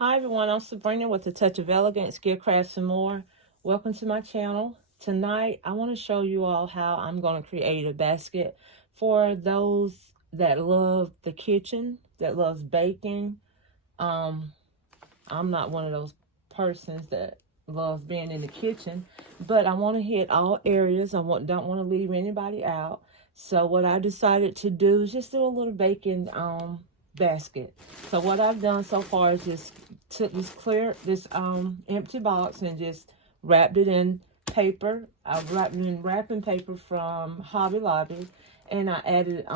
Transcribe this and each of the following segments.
Hi everyone, I'm Sabrina with a touch of elegance, skill crafts and more. Welcome to my channel. Tonight I want to show you all how I'm going to create a basket for those that love the kitchen, that loves baking. I'm not one of those persons that loves being in the kitchen, but I want to hit all areas. Don't want to leave anybody out. So what I decided to do is just do a little baking basket. So what I've done so far is just took this empty box and just wrapped it in paper. I wrapped it in wrapping paper from Hobby Lobby, and I added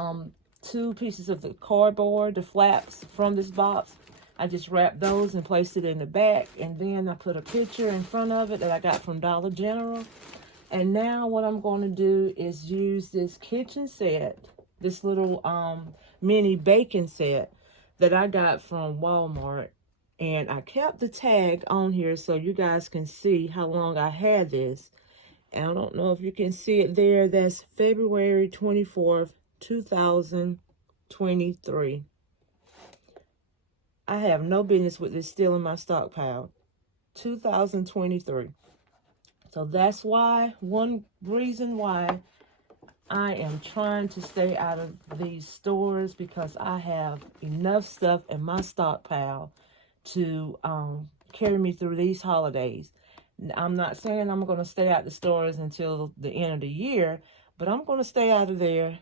2 pieces of the cardboard, the flaps from this box. I just wrapped those and placed it in the back, and then I put a picture in front of it that I got from Dollar General. And now what I'm going to do is use this kitchen set, this little mini baking set that I got from Walmart. And I kept the tag on here so you guys can see how long I had this. And I don't know if you can see it there. That's February 24th, 2023. I have no business with this still in my stockpile. 2023. So that's why, one reason why I am trying to stay out of these stores, because I have enough stuff in my stockpile to carry me through these holidays. I'm not saying I'm going to stay out the stores until the end of the year, but I'm going to stay out of there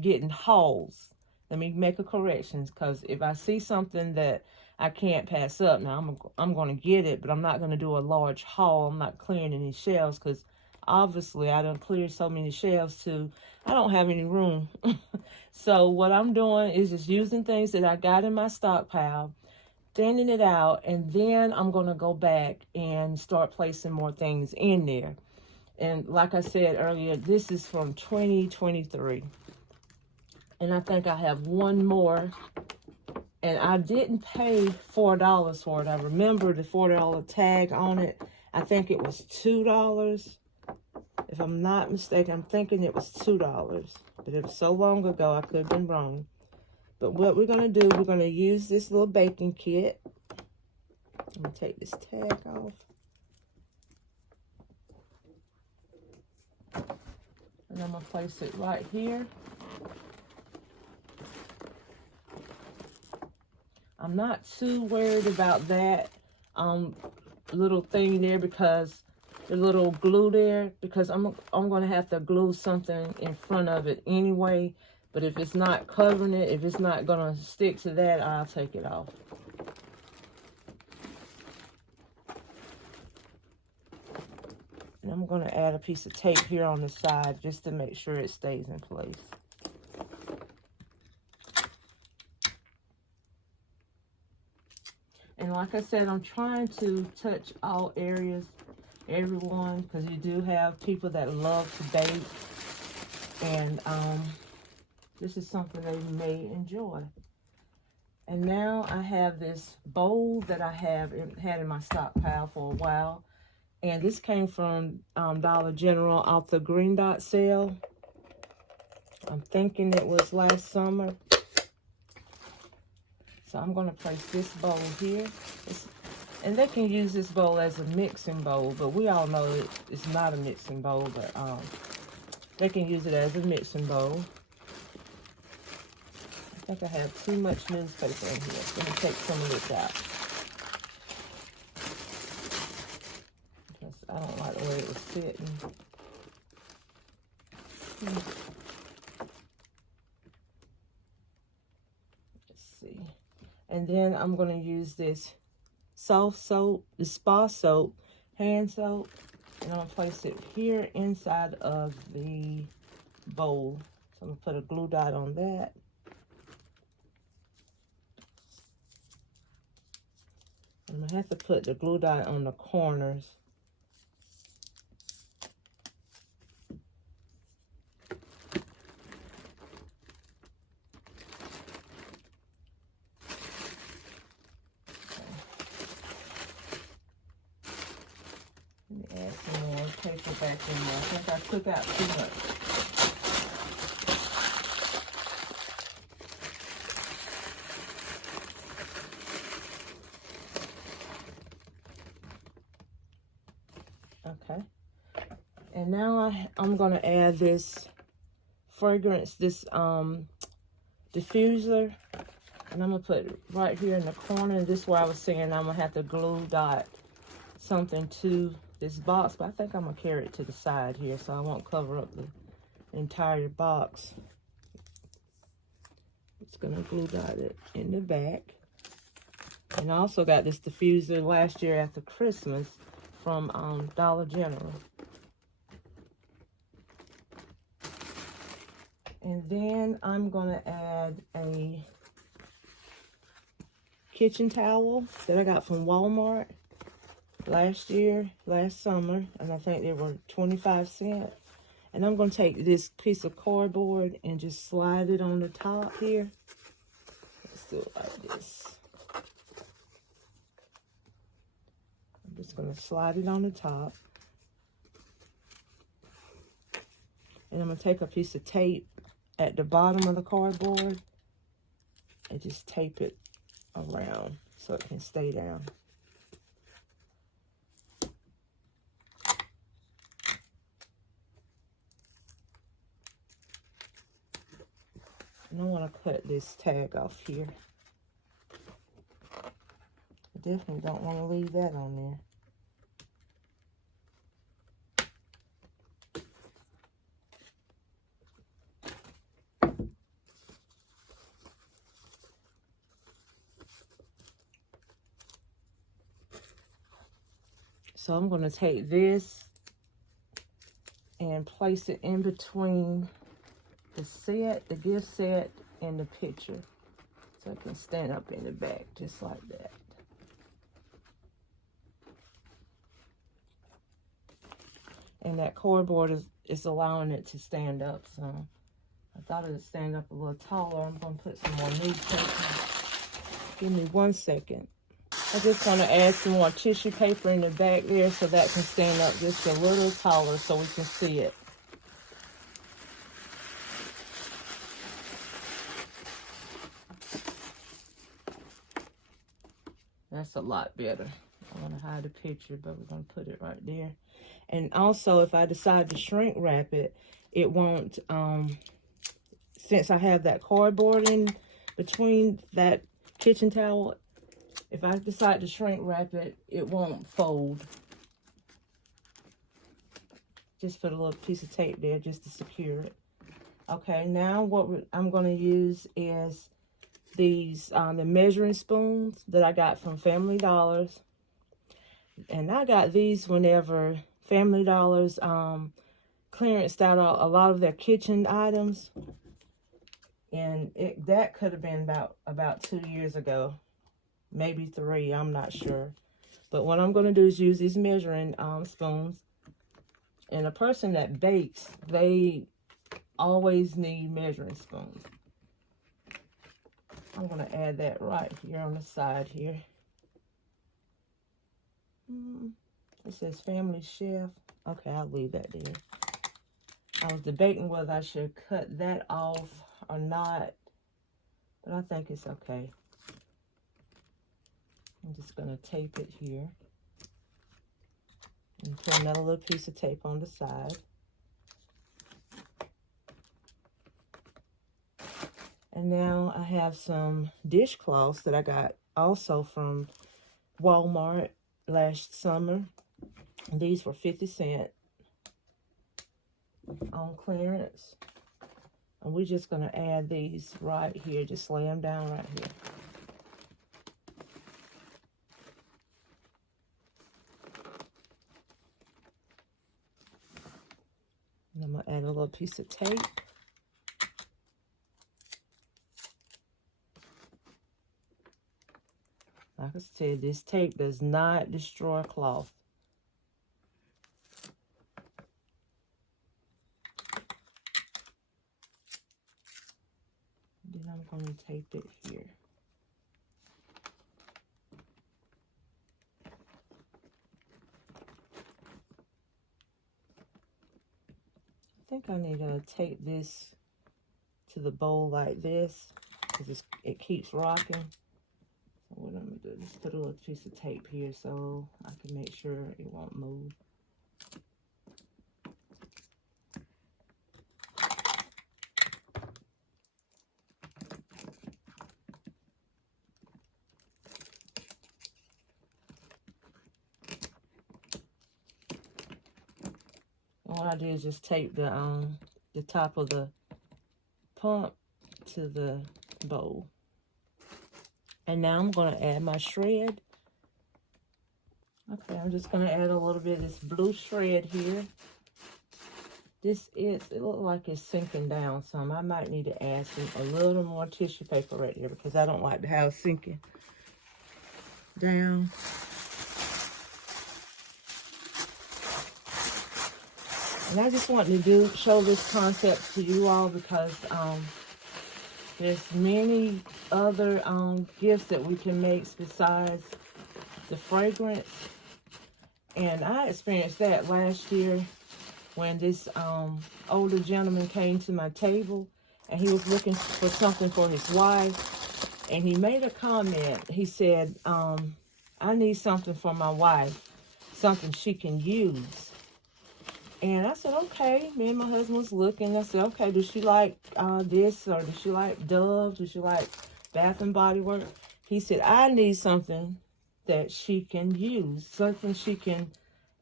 getting hauls. Let me make a correction, because if I see something that I can't pass up, now I'm going to get it, but I'm not going to do a large haul. I'm not clearing any shelves, because obviously I done cleared so many shelves too. I don't have any room. So what I'm doing is just using things that I got in my stockpile, thinning it out, and then I'm going to go back and start placing more things in there. And like I said earlier, this is from 2023. And I think I have one more. And I didn't pay $4 for it. I remember the $4 tag on it. I think it was $2. If I'm not mistaken, I'm thinking it was $2. But it was so long ago, I could have been wrong. But what we're going to do, we're going to use this little baking kit. I'm going to take this tag off. And I'm going to place it right here. I'm not too worried about that little thing there, because the little glue there, because I'm going to have to glue something in front of it anyway. But if it's not covering it, if it's not going to stick to that, I'll take it off. And I'm going to add a piece of tape here on the side just to make sure it stays in place. And like I said, I'm trying to touch all areas, everyone, because you do have people that love to bake. And this is something they may enjoy. And now I have this bowl that I had in my stockpile for a while. And this came from Dollar General off the Green Dot sale. I'm thinking it was last summer. So I'm going to place this bowl here. And they can use this bowl as a mixing bowl, but we all know it's not a mixing bowl, but they can use it as a mixing bowl. I think I have too much newspaper in here. Let me take some of this out, because I don't like the way it was sitting. Let's see. And then I'm going to use this soft soap, the spa soap, hand soap, and I'm going to place it here inside of the bowl. So I'm going to put a glue dot on that. I'm going to have to put the glue dot on the corners. Let me add some more paper back in there. I think I took out too much. Okay. And now I'm going to add this fragrance, this diffuser. And I'm going to put it right here in the corner. This is where I was saying I'm going to have to glue dot something to this box. But I think I'm going to carry it to the side here so I won't cover up the entire box. It's going to glue dot it in the back. And I also got this diffuser last year after Christmas from Dollar General. And then I'm going to add a kitchen towel that I got from Walmart last summer. And I think they were 25 cents. And I'm going to take this piece of cardboard and just slide it on the top here. Let's do it like this. I'm just going to slide it on the top. And I'm going to take a piece of tape at the bottom of the cardboard and just tape it around so it can stay down. And I want to cut this tag off here. I definitely don't want to leave that on there. So I'm going to take this and place it in between the set, the gift set, and the picture. So it can stand up in the back just like that. And that cardboard is allowing it to stand up. So I thought it would stand up a little taller. I'm going to put some more newspaper. Give me 1 second. I just want to add some more tissue paper in the back there so that can stand up just a little taller so we can see it. That's a lot better. I want to hide the picture, but we're going to put it right there. And also, if I decide to shrink wrap it, it won't, since I have that cardboard in between that kitchen towel, if I decide to shrink wrap it, it won't fold. Just put a little piece of tape there just to secure it. Okay, now what I'm going to use is these, the measuring spoons that I got from Family Dollars. And I got these whenever Family Dollars clearanced out a lot of their kitchen items. And that could have been about 2 years ago. Maybe 3, I'm not sure. But what I'm going to do is use these measuring spoons. And a person that bakes, they always need measuring spoons. I'm going to add that right here on the side here. It says Family Chef. Okay, I'll leave that there. I was debating whether I should cut that off or not, but I think it's okay. I'm just going to tape it here. And put another little piece of tape on the side. And now I have some dishcloths that I got also from Walmart last summer. And these were 50 cents on clearance. And we're just going to add these right here. Just lay them down right here. And I'm going to add a little piece of tape. Like I said, this tape does not destroy cloth. Then I'm going to tape it here. I think I need to tape this to the bowl like this because it keeps rocking. So what I'm going to do is put a little piece of tape here so I can make sure it won't move. what I did is just tape the top of the pump to the bowl. And now I'm going to add my shred. Okay, I'm just going to add a little bit of this blue shred here. It looks like it's sinking down some. I might need to add a little more tissue paper right there because I don't like to have it sinking down. And I just want to show this concept to you all because there's many other gifts that we can make besides the fragrance. And I experienced that last year when this older gentleman came to my table and he was looking for something for his wife. And he made a comment. He said, I need something for my wife, something she can use. And I said, okay. Me and my husband was looking. I said, okay, does she like this, or does she like Dove? Does she like Bath and Body Works? He said, I need something that she can use, something she can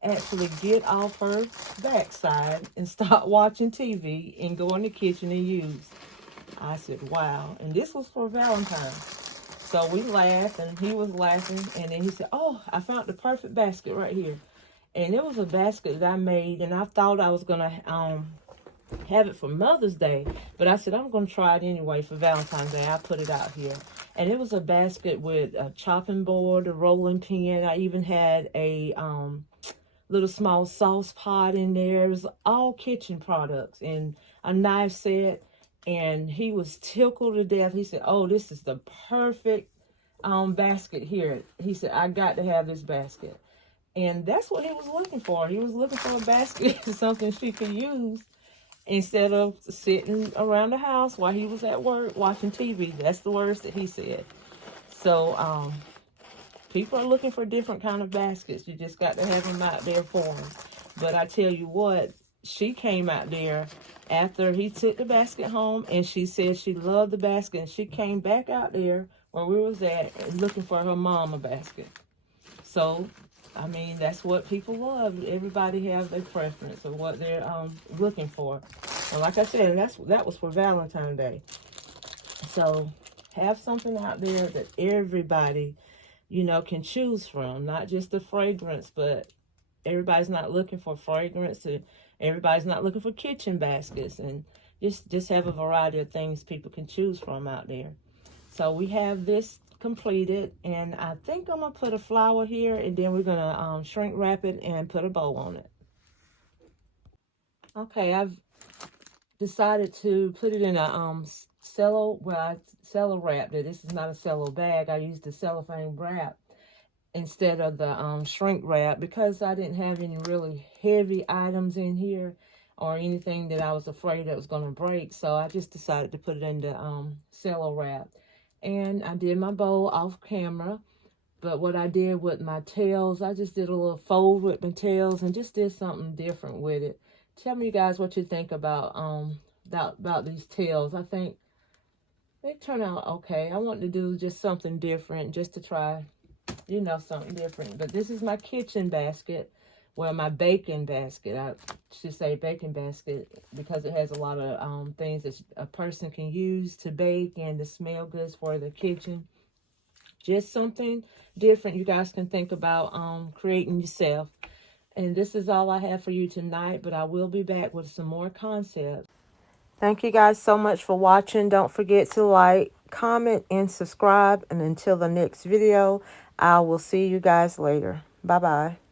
actually get off her backside and stop watching TV and go in the kitchen and use. I said, wow. And this was for Valentine's. So we laughed and he was laughing. And then he said, oh, I found the perfect basket right here. And it was a basket that I made, and I thought I was going to have it for Mother's Day. But I said, I'm going to try it anyway for Valentine's Day. I put it out here. And it was a basket with a chopping board, a rolling pin. I even had a little small sauce pot in there. It was all kitchen products and a knife set. And he was tickled to death. He said, oh, this is the perfect basket here. He said, I got to have this basket. And that's what he was looking for. He was looking for a basket, something she could use instead of sitting around the house while he was at work watching TV. That's the words that he said. So people are looking for different kind of baskets. You just got to have them out there for them. But I tell you what, she came out there after he took the basket home, and she said she loved the basket. And she came back out there where we was at looking for her mom a basket. So I mean, that's what people love. Everybody has their preference of what they're looking for. And like I said, that was for Valentine's Day. So have something out there that everybody, can choose from. Not just the fragrance, but everybody's not looking for fragrance. And everybody's not looking for kitchen baskets. And just have a variety of things people can choose from out there. So we have this completed, and I think I'm gonna put a flower here, and then we're gonna shrink wrap it and put a bow on it. Okay, I've decided to put it in a cello. Well, I cello wrapped it. This is not a cello bag. I used the cellophane wrap instead of the shrink wrap because I didn't have any really heavy items in here or anything that I was afraid that was gonna break. So I just decided to put it in the cello wrap. And I did my bow off camera. But what I did with my tails, I just did a little fold with my tails and just did something different with it. Tell me, you guys, what you think about these tails. I think they turn out okay. I want to do just something different, just to try, something different. But this is my kitchen basket. Well, my baking basket. I should say baking basket because it has a lot of things that a person can use to bake and to smell good for the kitchen. Just something different you guys can think about creating yourself. And this is all I have for you tonight, but I will be back with some more concepts. Thank you guys so much for watching. Don't forget to like, comment, and subscribe. And until the next video, I will see you guys later. Bye-bye.